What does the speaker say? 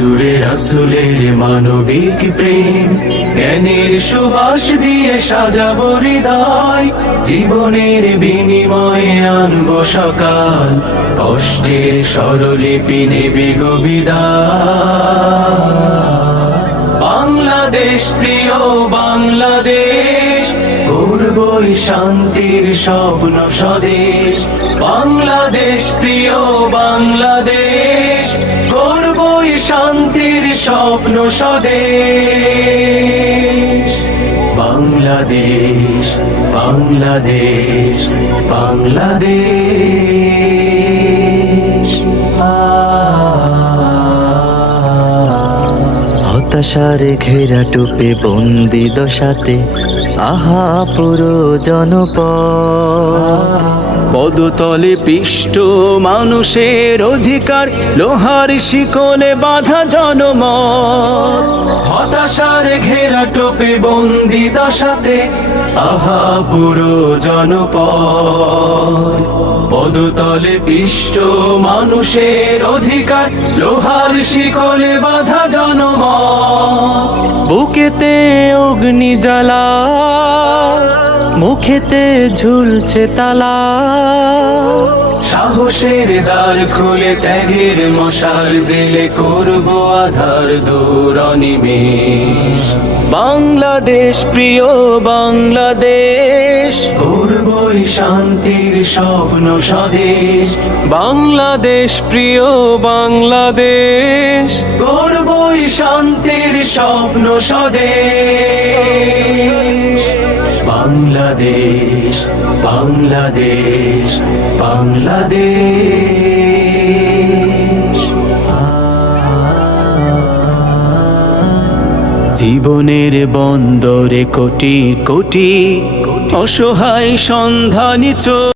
জুড়ে রাসুলের মানবিক প্রেম। জ্ঞানের সুবাস দিয়ে সাজাবো হৃদয়। জীবনের বিনিময়ে আনব সকাল। কষ্টের স্বরলিপি নেবে গবিদায় বাংলাদেশ, প্রিয় বাংলাদেশ গর্বই শান্তির স্বপ্ন স্বদেশ। বাংলাদেশ, প্রিয় বাংলাদেশ। স্বপ্ন স্বদেশ। বাংলাদেশ বাংলাদেশ বাংলাদেশ। হতাশার ঘেরা টুপে বন্দি দশাতে আহা পুরো জনপদ পদতলে পিষ্ট মানুষের অধিকার, লোহার শিকলে বাধা জনম। হতাশার ঘেরা টোপে বন্দি দশাতে, আহা পুরো জনপদ পদতলে পিষ্ট মানুষের অধিকার, লোহার শিকলে বাধা জনম। বুকেতে অগ্নি জ্বালা, মুখেতে ঝুলছে তালা। সাহসের দ্বার খুলে ত্যাগের মশাল জেলে করব আধার দূর অনিমেষ। বাংলাদেশ প্রিয় বাংলাদেশ। করবই শান্তির স্বপ্ন স্বদেশ। বাংলাদেশ প্রিয় বাংলাদেশ। করবই শান্তির স্বপ্ন স্বদেশ। বাংলাদেশ বাংলাদেশ বাংলাদেশ। জীবনের বন্দরে কোটি কোটি অসহায় সন্ধানী